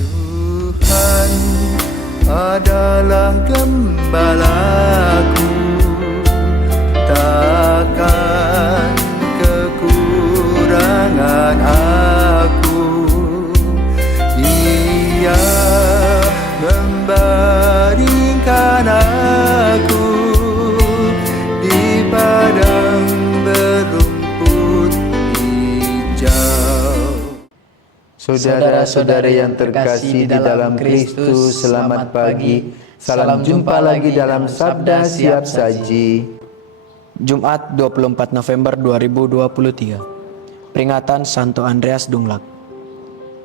Tuhan adalah gembalaku, takkan kekurangan aku. Ia membaringkan aku di padang berumput hijau. Saudara-saudari yang terkasih di dalam Kristus, selamat pagi. Salam jumpa lagi dalam Sabda Siap Saji. Jumat 24 November 2023. Peringatan Santo Andreas Dunglag.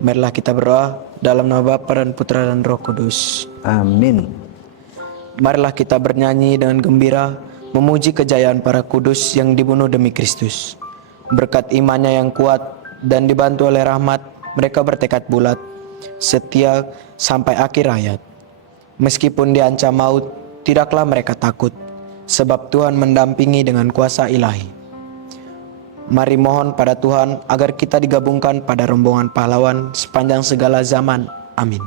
Marilah kita berdoa dalam nama Bapa dan Putra dan Roh Kudus. Amin. Marilah kita bernyanyi dengan gembira memuji kejayaan para kudus yang dibunuh demi Kristus. Berkat imannya yang kuat dan dibantu oleh rahmat, mereka bertekad bulat, setia sampai akhir hayat. Meskipun diancam maut, tidaklah mereka takut, sebab Tuhan mendampingi dengan kuasa ilahi. Mari mohon pada Tuhan agar kita digabungkan pada rombongan pahlawan sepanjang segala zaman. Amin.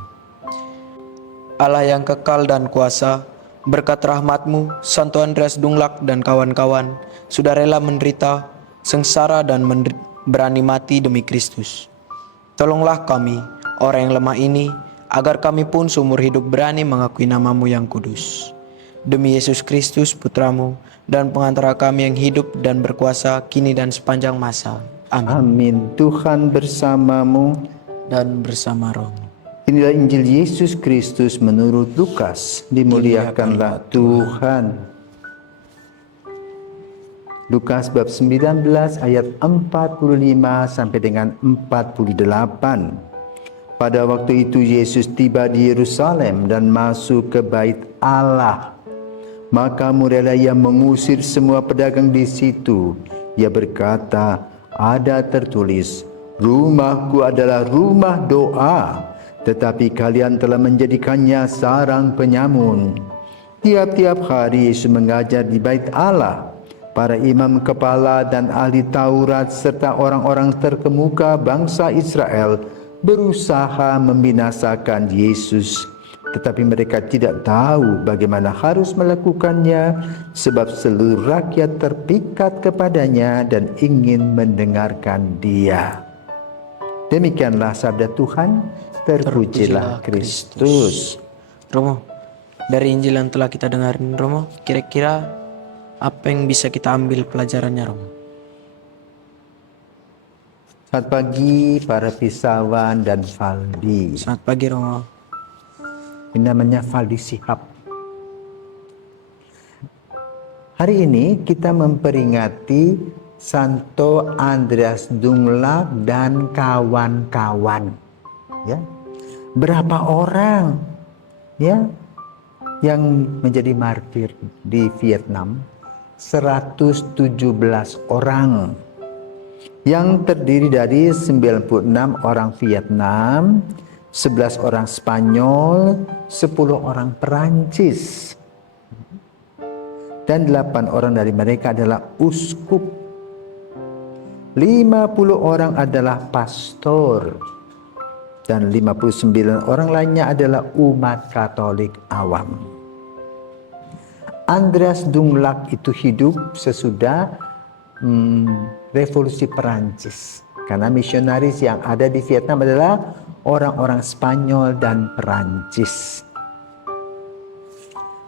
Allah yang kekal dan kuasa, berkat rahmat-Mu, Santo Andreas Dunglag dan kawan-kawan sudah rela menderita, sengsara dan berani mati demi Kristus. Tolonglah kami, orang yang lemah ini, agar kami pun seumur hidup berani mengakui nama-Mu yang kudus. Demi Yesus Kristus, Putra-Mu, dan pengantara kami yang hidup dan berkuasa kini dan sepanjang masa. Amin. Amin. Tuhan bersamamu Dan bersama roh-Mu. Inilah Injil Yesus Kristus menurut Lukas. Dimuliakanlah Tuhan. Lukas bab 19 ayat 45 sampai dengan 48. Pada waktu itu Yesus tiba di Yerusalem dan masuk ke bait Allah. Maka mulailah ia mengusir semua pedagang di situ. Ia berkata, ada tertulis, rumahku adalah rumah doa, tetapi kalian telah menjadikannya sarang penyamun. Tiap-tiap hari Yesus mengajar di bait Allah. Para imam kepala dan ahli Taurat serta orang-orang terkemuka bangsa Israel berusaha membinasakan Yesus. Tetapi mereka tidak tahu bagaimana harus melakukannya, sebab seluruh rakyat terpikat kepadanya dan ingin mendengarkan Dia. Demikianlah sabda Tuhan. Terpujilah Kristus. Romo, dari Injil yang telah kita dengarin, Romo, kira-kira apa yang bisa kita ambil pelajarannya, Romo? Selamat pagi para Pisawan dan Valdi. Selamat pagi, Romo. Ini namanya Valdi Sihab. Hari ini kita memperingati Santo Andreas Dunglag dan kawan-kawan. Ya, berapa orang ya yang menjadi martir di Vietnam? 117 orang yang terdiri dari 96 orang Vietnam, 11 orang Spanyol, 10 orang Perancis, dan 8 orang dari mereka adalah uskup. 50 orang adalah pastor dan 59 orang lainnya adalah umat Katolik awam. Andreas Dunglag itu hidup sesudah revolusi Perancis, karena misionaris yang ada di Vietnam adalah orang-orang Spanyol dan Perancis.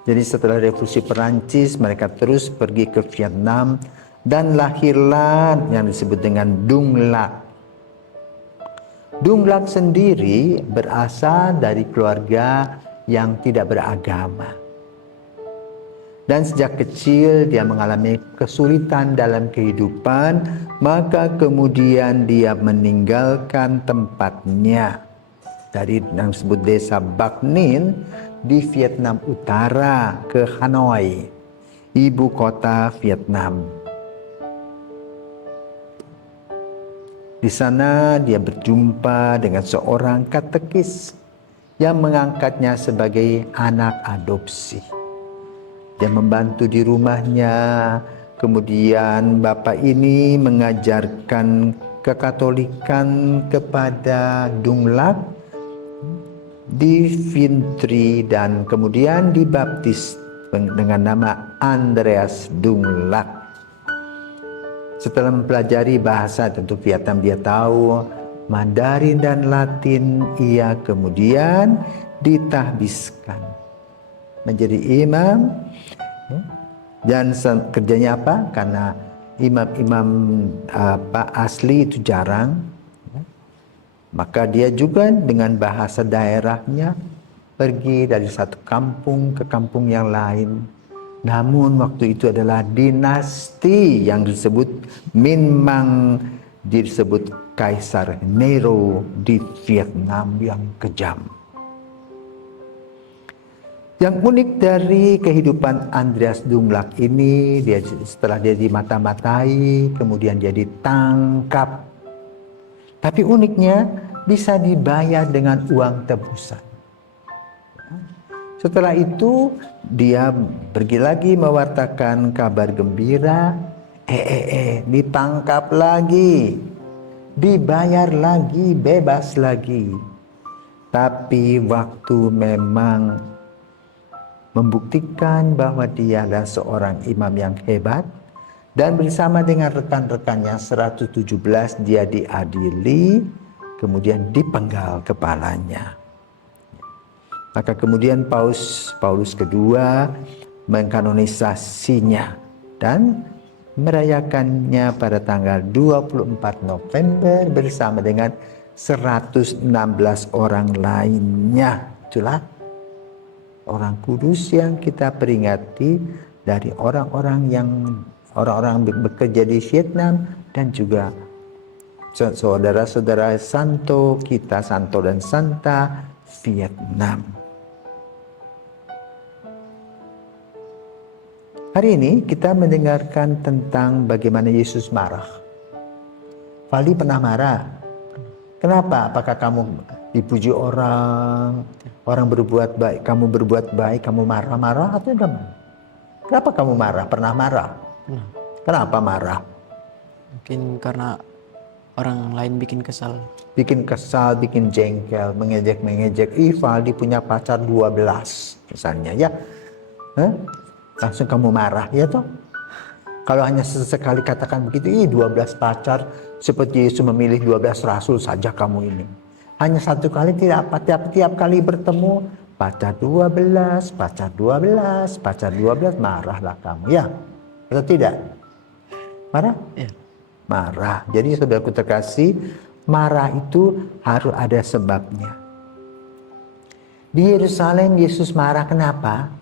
Jadi setelah revolusi Perancis mereka terus pergi ke Vietnam dan lahirlah yang disebut dengan Dunglag. Dunglag sendiri berasal dari keluarga yang tidak beragama. Dan sejak kecil dia mengalami kesulitan dalam kehidupan, maka kemudian dia meninggalkan tempatnya dari yang disebut desa Bac Ninh di Vietnam Utara ke Hanoi, ibu kota Vietnam. Di sana dia berjumpa dengan seorang katekis yang mengangkatnya sebagai anak adopsi. Dia membantu di rumahnya. Kemudian bapak ini mengajarkan kekatolikan kepada Dunglag difintri, dan kemudian dibaptis dengan nama Andreas Dunglac. Setelah mempelajari bahasa, tentu Vietnam dia tahu Mandarin dan Latin, ia kemudian ditahbiskan menjadi imam. Dan kerjanya apa? Karena imam-imam asli itu jarang, maka dia juga dengan bahasa daerahnya pergi dari satu kampung ke kampung yang lain. Namun waktu itu adalah dinasti yang disebut Minh, disebut Kaisar Nero di Vietnam yang kejam. Yang unik dari kehidupan Andreas Dunglac ini, setelah dia dimata-matai, kemudian dia ditangkap. Tapi uniknya bisa dibayar dengan uang tebusan. Setelah itu dia pergi lagi mewartakan kabar gembira. Ditangkap lagi, dibayar lagi, bebas lagi. Tapi waktu memang membuktikan bahwa dia adalah seorang imam yang hebat, dan bersama dengan rekan-rekannya 117 dia diadili, kemudian dipenggal kepalanya. Maka kemudian Paulus kedua mengkanonisasinya dan merayakannya pada tanggal 24 November bersama dengan 116 orang lainnya. Itulah orang kudus yang kita peringati dari orang-orang bekerja di Vietnam, dan juga saudara-saudara santo kita, santo dan santa Vietnam. Hari ini kita mendengarkan tentang bagaimana Yesus marah. Valdi pernah marah. Kenapa? Apakah kamu dipuji orang berbuat baik, kamu marah-marah atau enggak? Kenapa kamu marah? Pernah marah? Kenapa marah? Mungkin karena orang lain bikin kesal. Bikin kesal, bikin jengkel, mengejek-mengejek. Valdi punya pacar 12 misalnya ya. Langsung kamu marah, ya toh? Kalau hanya sesekali katakan begitu, 12 pacar, seperti Yesus memilih 12 rasul saja kamu ini. Hanya satu kali tidak apa, tiap kali bertemu, pacar 12, marahlah kamu, ya? Atau tidak? Marah? Ya. Marah. Jadi saudaraku terkasih, marah itu harus ada sebabnya. Di Yerusalem Yesus marah kenapa?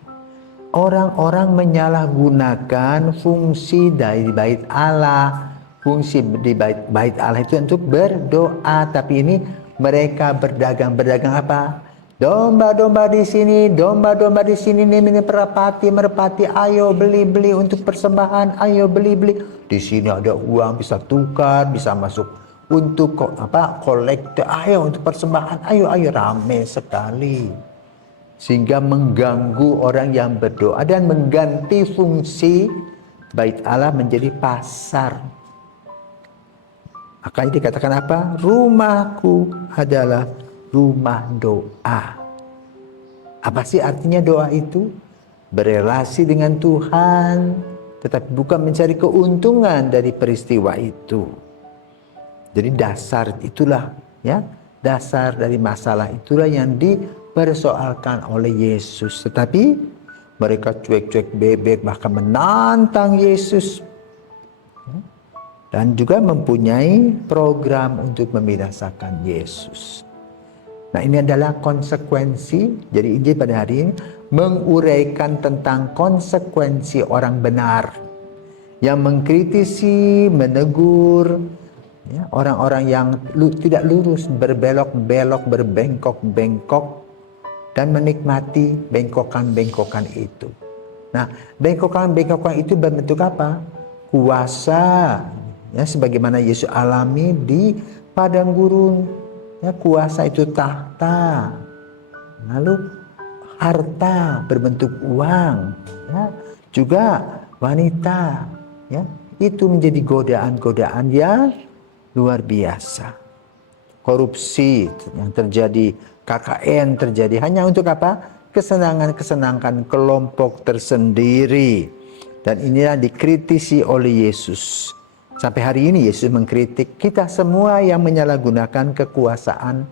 Orang-orang menyalahgunakan fungsi dari bait Allah. Fungsi di bait Allah itu untuk berdoa, tapi ini mereka berdagang apa? Domba-domba di sini, ini merpati, ayo beli untuk persembahan, ayo beli. Di sini ada uang, bisa tukar, bisa masuk untuk kolekte, ayo untuk persembahan, ayo rame sekali. Sehingga mengganggu orang yang berdoa dan mengganti fungsi bait Allah menjadi pasar. Makanya dikatakan apa? Rumahku adalah rumah doa. Apa sih artinya doa itu? Berelasi dengan Tuhan, tetapi bukan mencari keuntungan dari peristiwa itu. Jadi dasar itulah, ya, dasar dari masalah itulah yang dipersoalkan oleh Yesus. Tetapi mereka cuek-cuek bebek, bahkan menantang Yesus. Dan juga mempunyai program untuk membinasakan Yesus. Nah, ini adalah konsekuensi. Jadi Injil pada hari ini menguraikan tentang konsekuensi orang benar yang mengkritisi, menegur, ya, orang-orang yang tidak lurus, berbelok-belok, berbengkok-bengkok, dan menikmati bengkokan-bengkokan itu. Nah, bengkokan-bengkokan itu berbentuk apa? Kuasa, ya, sebagaimana Yesus alami di padang gurun. Ya, kuasa itu tahta, lalu harta berbentuk uang, ya, juga wanita, ya, itu menjadi godaan-godaan yang luar biasa. Korupsi yang terjadi KKN terjadi hanya untuk apa? Kesenangan kelompok tersendiri. Dan inilah dikritisi oleh Yesus. Sampai hari ini Yesus mengkritik kita semua yang menyalahgunakan kekuasaan.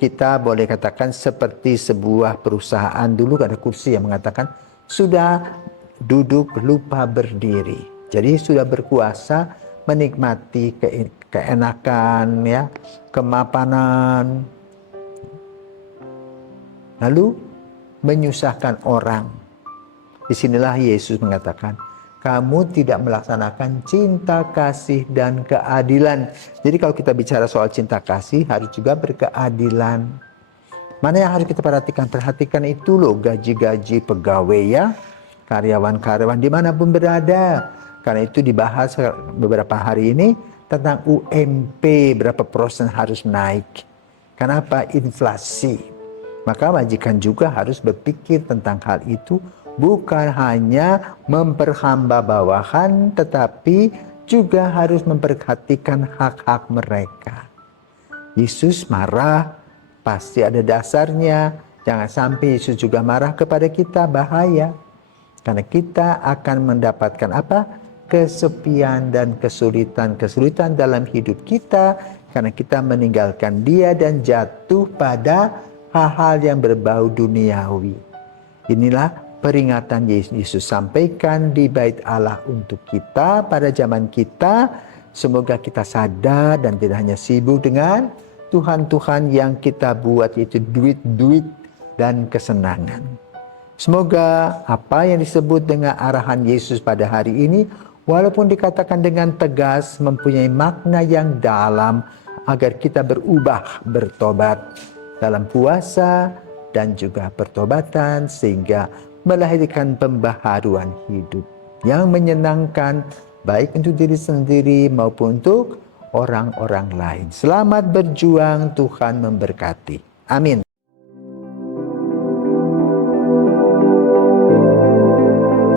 Kita boleh katakan seperti sebuah perusahaan. Dulu ada kursi yang mengatakan sudah duduk lupa berdiri. Jadi sudah berkuasa menikmati keenakan, ya, kemapanan, lalu menyusahkan orang. Disinilah Yesus mengatakan, kamu tidak melaksanakan cinta kasih dan keadilan. Jadi kalau kita bicara soal cinta kasih, harus juga berkeadilan. Mana yang harus kita perhatikan? Perhatikan itu loh, gaji-gaji pegawai, ya, karyawan-karyawan dimanapun berada. Karena itu dibahas beberapa hari ini tentang UMP, berapa persen harus naik. Kenapa? Inflasi. Maka majikan juga harus berpikir tentang hal itu, bukan hanya memperhamba bawahan, tetapi juga harus memperhatikan hak-hak mereka. Yesus marah, pasti ada dasarnya. Jangan sampai Yesus juga marah kepada kita, bahaya. Karena kita akan mendapatkan apa? Kesepian dan kesulitan dalam hidup kita. Karena kita meninggalkan Dia dan jatuh pada hal-hal yang berbau duniawi. Inilah peringatan Yesus sampaikan di Bait Allah untuk kita pada zaman kita. Semoga kita sadar dan tidak hanya sibuk dengan Tuhan-Tuhan yang kita buat, yaitu duit-duit dan kesenangan. Semoga apa yang disebut dengan arahan Yesus pada hari ini, walaupun dikatakan dengan tegas, mempunyai makna yang dalam agar kita berubah, bertobat dalam puasa dan juga pertobatan, sehingga melahirkan pembaharuan hidup yang menyenangkan baik untuk diri sendiri maupun untuk orang-orang lain. Selamat berjuang, Tuhan memberkati. Amin.